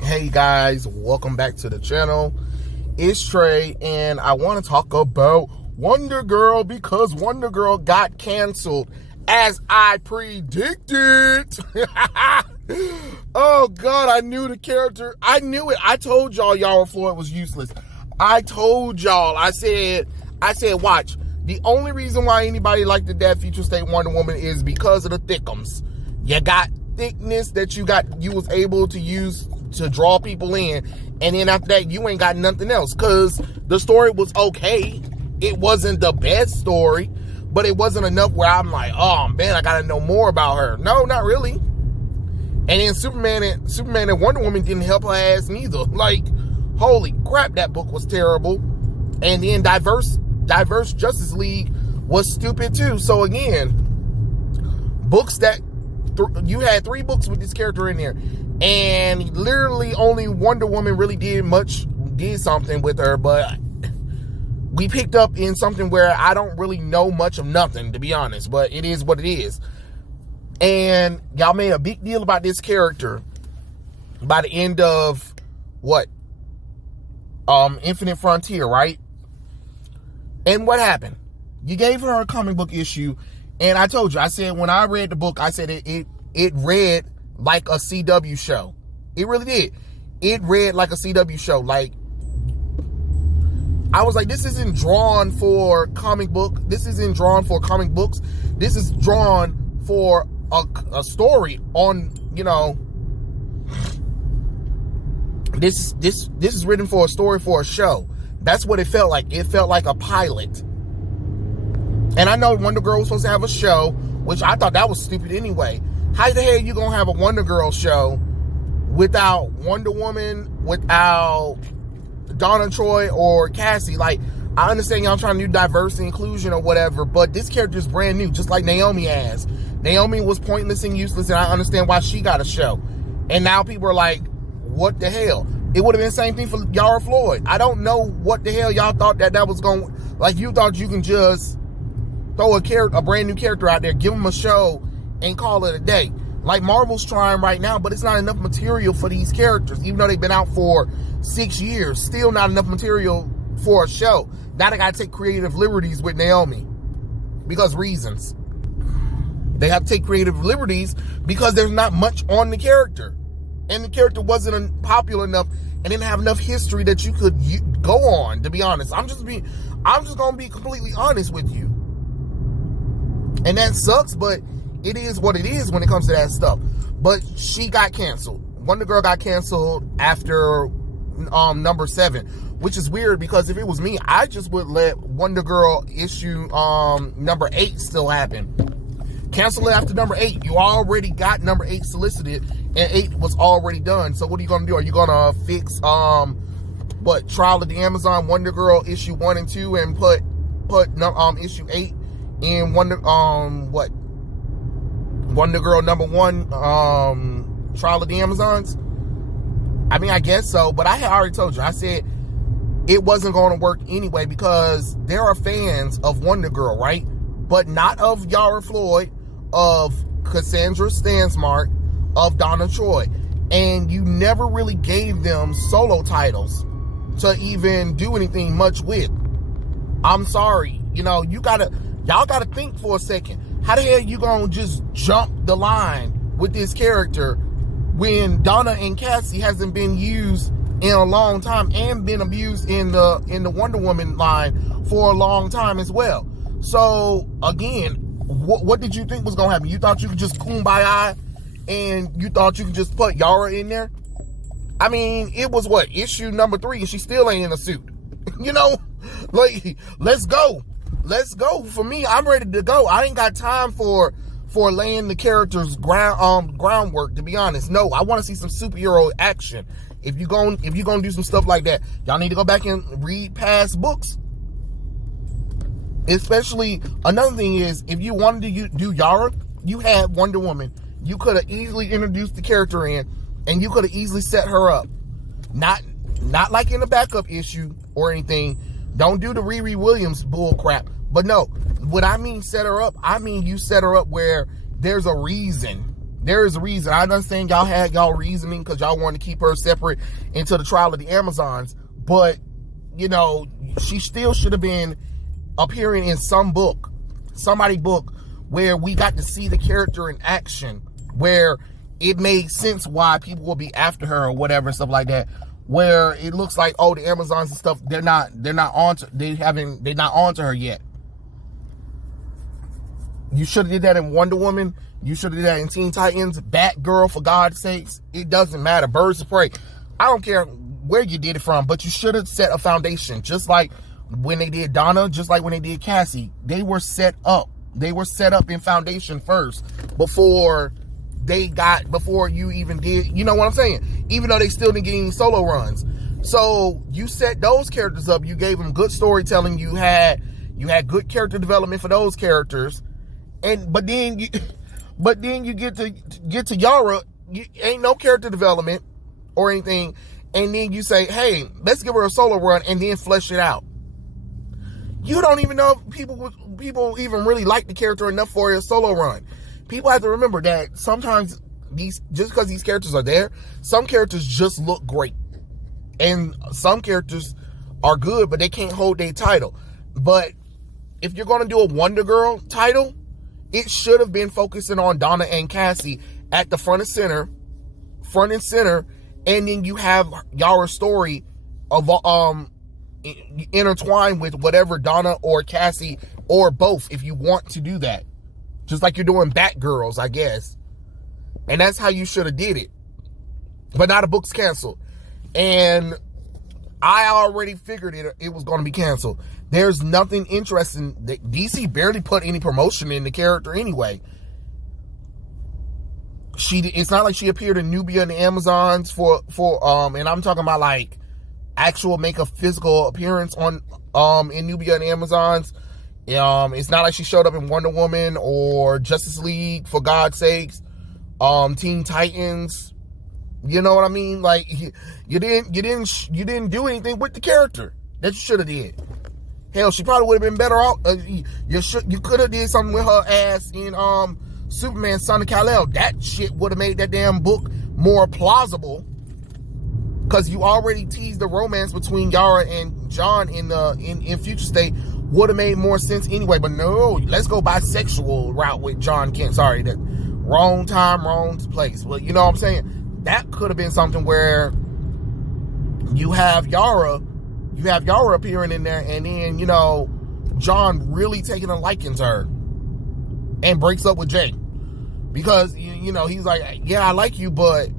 Hey guys, welcome back to the channel. It's Trey, and I want to talk about Wonder Girl because Wonder Girl got canceled as I predicted. Oh God, I knew the character. I knew it. I told y'all Yara Flor was useless. I told y'all. I said, watch. The only reason why anybody liked the Dead Future State Wonder Woman is because of the thickums. You got thickness that you was able to use to draw people in, and then after that you ain't got nothing else, because the story was okay. It wasn't the best story, but it wasn't enough where I'm like, oh man, I gotta know more about her. No, not really. And then Superman and Wonder Woman didn't help her ass neither. Like, holy crap, that book was terrible. And then Diverse Justice League was stupid too. So again, books that you had 3 books with this character in there, and literally only Wonder Woman really did something with her, but we picked up in something where I don't really know much of nothing, to be honest, but it is what it is. And y'all made a big deal about this character by the end of Infinite Frontier, right? And what happened? You gave her a comic book issue, and I told you, I said when I read the book, I said it read like a CW show. It really did. It read like a CW show. Like, I was like, this isn't drawn for comic book. This isn't drawn for comic books. This is drawn for a story on, this is written for a story for a show. That's what it felt like. It felt like a pilot. And I know Wonder Girl was supposed to have a show, which I thought that was stupid anyway. How the hell you gonna have a Wonder Girl show without Wonder Woman, without Donna Troy or Cassie? Like, I understand y'all trying to do diversity, inclusion, or whatever, but this character is brand new, just like Naomi has. Naomi was pointless and useless, and I understand why she got a show. And now people are like, what the hell? It would have been the same thing for Yara Flor. I don't know what the hell y'all thought that was going. Like, you thought you can just throw a brand new character out there, give them a show, and call it a day. Like Marvel's trying right now, but it's not enough material for these characters. Even though they've been out for 6 years, still not enough material for a show. Now they gotta take creative liberties with Naomi. Because reasons. They have to take creative liberties because there's not much on the character. And the character wasn't popular enough and didn't have enough history that you could go on, to be honest. I'm just gonna be completely honest with you. And that sucks, but it is what it is when it comes to that stuff. But she got canceled. Wonder Girl got canceled after number 7, which is weird because if it was me, I just would let Wonder Girl issue number 8 still happen. Cancel it after number 8. You already got number 8 solicited, and 8 was already done. So what are you gonna do? Are you gonna fix Trial of the Amazon Wonder Girl issue 1 and 2 and put issue 8 in Wonder Girl number 1 Trial of the Amazons? I mean, I guess so, but I had already told you. I said it wasn't going to work anyway because there are fans of Wonder Girl, right? But not of Yara Flor, of Cassandra Stansmart, of Donna Troy. And you never really gave them solo titles to even do anything much with. I'm sorry. Y'all gotta think for a second. How the hell you gonna just jump the line with this character when Donna and Cassie hasn't been used in a long time and been abused in the Wonder Woman line for a long time as well? So again, what did you think was gonna happen? You thought you could just kumbaya and you thought you could just put Yara in there? I mean, it was issue number 3 and she still ain't in a suit. Like, let's go. Let's go. For me, I'm ready to go. I ain't got time for laying the character's groundwork, to be honest. No, I want to see some superhero action. If you gonna do some stuff like that, y'all need to go back and read past books. Especially, another thing is, if you wanted to do Yara, you had Wonder Woman. You could have easily introduced the character in, and you could have easily set her up. Not like in a backup issue or anything. Don't do the Riri Williams bull crap. But no, what I mean set her up, I mean you set her up where there's a reason There is a reason. I understand y'all had y'all reasoning because y'all wanted to keep her separate until the trial of the Amazons. But, you know, she still should have been appearing in somebody book where we got to see the character in action, where it made sense why people will be after her or whatever, stuff like that. Where it looks like, oh, the Amazons and stuff, they're not onto her yet. You should have did that in Wonder Woman. You should have did that in Teen Titans, Batgirl, for God's sakes. It doesn't matter. Birds of Prey. I don't care where you did it from, but you should have set a foundation. Just like when they did Donna, just like when they did Cassie. They were set up. They were set up in foundation first before you even did, you know what I'm saying? Even though they still didn't get any solo runs. So you set those characters up. You gave them good storytelling. You had good character development for those characters. But then you get to Yara, ain't no character development or anything, and then you say, hey, let's give her a solo run and then flesh it out. You don't even know if people even really like the character enough for a solo run. People have to remember that sometimes just because these characters are there, some characters just look great. And some characters are good, but they can't hold their title. But if you're going to do a Wonder Girl title, it should have been focusing on Donna and Cassie at the front and center, and then you have Yara's story of intertwined with whatever Donna or Cassie or both, if you want to do that, just like you're doing Batgirls, I guess. And that's how you should have did it. But now the book's canceled, and I already figured it was going to be canceled. There's nothing interesting. DC barely put any promotion in the character anyway. It's not like she appeared in Nubia and the Amazons for and I'm talking about like actual make a physical appearance on in Nubia and the Amazons. It's not like she showed up in Wonder Woman or Justice League, for God's sakes. Teen Titans. You know what I mean? Like you didn't do anything with the character that you should have did. Hell, she probably would have been better off. You could have did something with her ass in Superman Son of Kal-El. That shit would have made that damn book more plausible, because you already teased the romance between Yara and John in Future State. Would have made more sense anyway. But no, let's go bisexual route with John Kent. Sorry, that wrong time, wrong place. But you know what I'm saying? That could have been something where you have Yara appearing in there, and then, you know, John really taking a liking to her and breaks up with Jay. Because, you know, he's like, yeah, I like you, but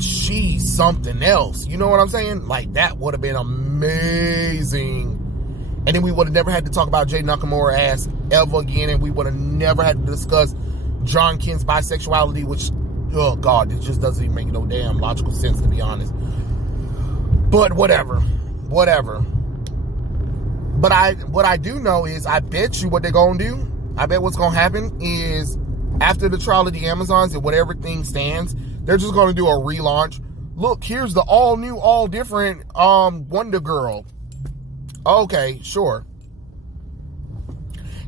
she's something else. You know what I'm saying? Like, that would have been amazing. And then we would have never had to talk about Jay Nakamura ass ever again, and we would have never had to discuss John Kent's bisexuality, which, oh God, it just doesn't even make no damn logical sense, to be honest. But whatever. But what I do know is, I bet you what they're gonna do, I bet what's gonna happen is, after the trial of the Amazons and whatever thing stands, they're just gonna do a relaunch. Look, here's the all new, all different Wonder Girl. Okay, sure.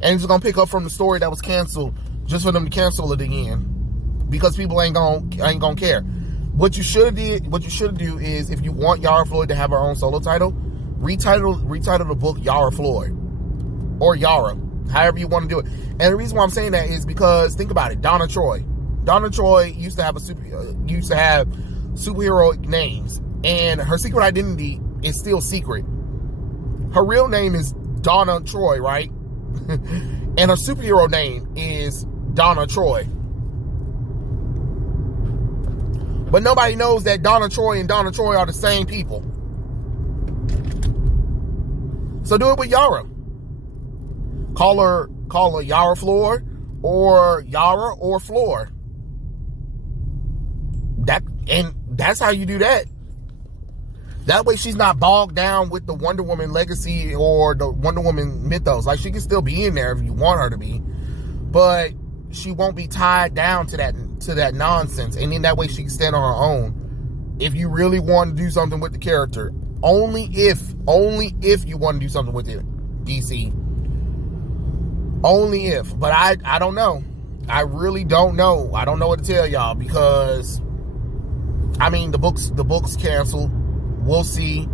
And it's gonna pick up from the story that was canceled, just for them to cancel it again, because people ain't gonna care. What you should do is, if you want Yara Flor to have her own solo title, retitle the book Yara Flor, or Yara, however you want to do it. And the reason why I'm saying that is because, think about it. Donna Troy used to have superhero names, and her secret identity is still secret. Her real name is Donna Troy, right? And her superhero name is Donna Troy. But nobody knows that Donna Troy and Donna Troy are the same people. So do it with Yara. Call her Yara Flor, or Yara or Flor. That's how you do that. That way she's not bogged down with the Wonder Woman legacy or the Wonder Woman mythos. Like, she can still be in there if you want her to be, but she won't be tied down to that nonsense. And then that way she can stand on her own. If you really want to do something with the character, only if you want to do something with it, DC. Only if. But I don't know. I really don't know. I don't know what to tell y'all, because I mean, the book's canceled. We'll see.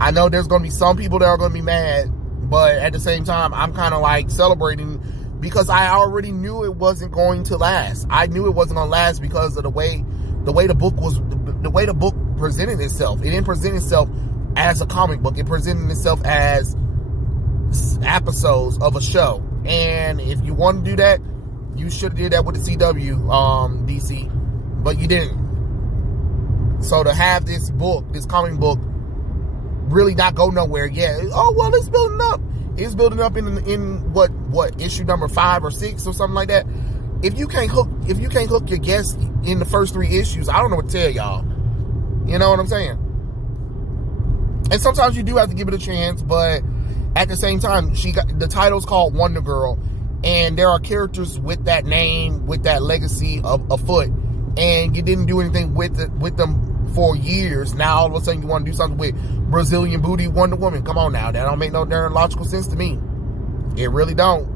I know there's going to be some people that are going to be mad, but at the same time, I'm kind of like celebrating, because I already knew it wasn't going to last. I knew it wasn't going to last because of the way the book presented itself. It didn't present itself as a comic book. It presented itself as episodes of a show. And if you want to do that, you should have did that with the CW, DC, but you didn't. So to have this book, this comic book, really not go nowhere yet. Oh, well, it's building up. It's building up in what issue number 5 or 6 or something like that. If you can't hook your guests in the first 3 issues, I don't know what to tell y'all. You know what I'm saying? And sometimes you do have to give it a chance, but at the same time, the title's called Wonder Girl, and there are characters with that name, with that legacy afoot, and you didn't do anything with them for years. Now all of a sudden you want to do something with Brazilian booty Wonder Woman. Come on now, that don't make no darn logical sense to me. It really don't.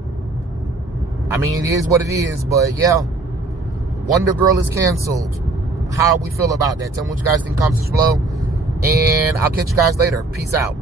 I mean, it is what it is, but yeah, Wonder Girl is canceled. How we feel about that? Tell me what you guys think in the comments below, and I'll catch you guys later. Peace out.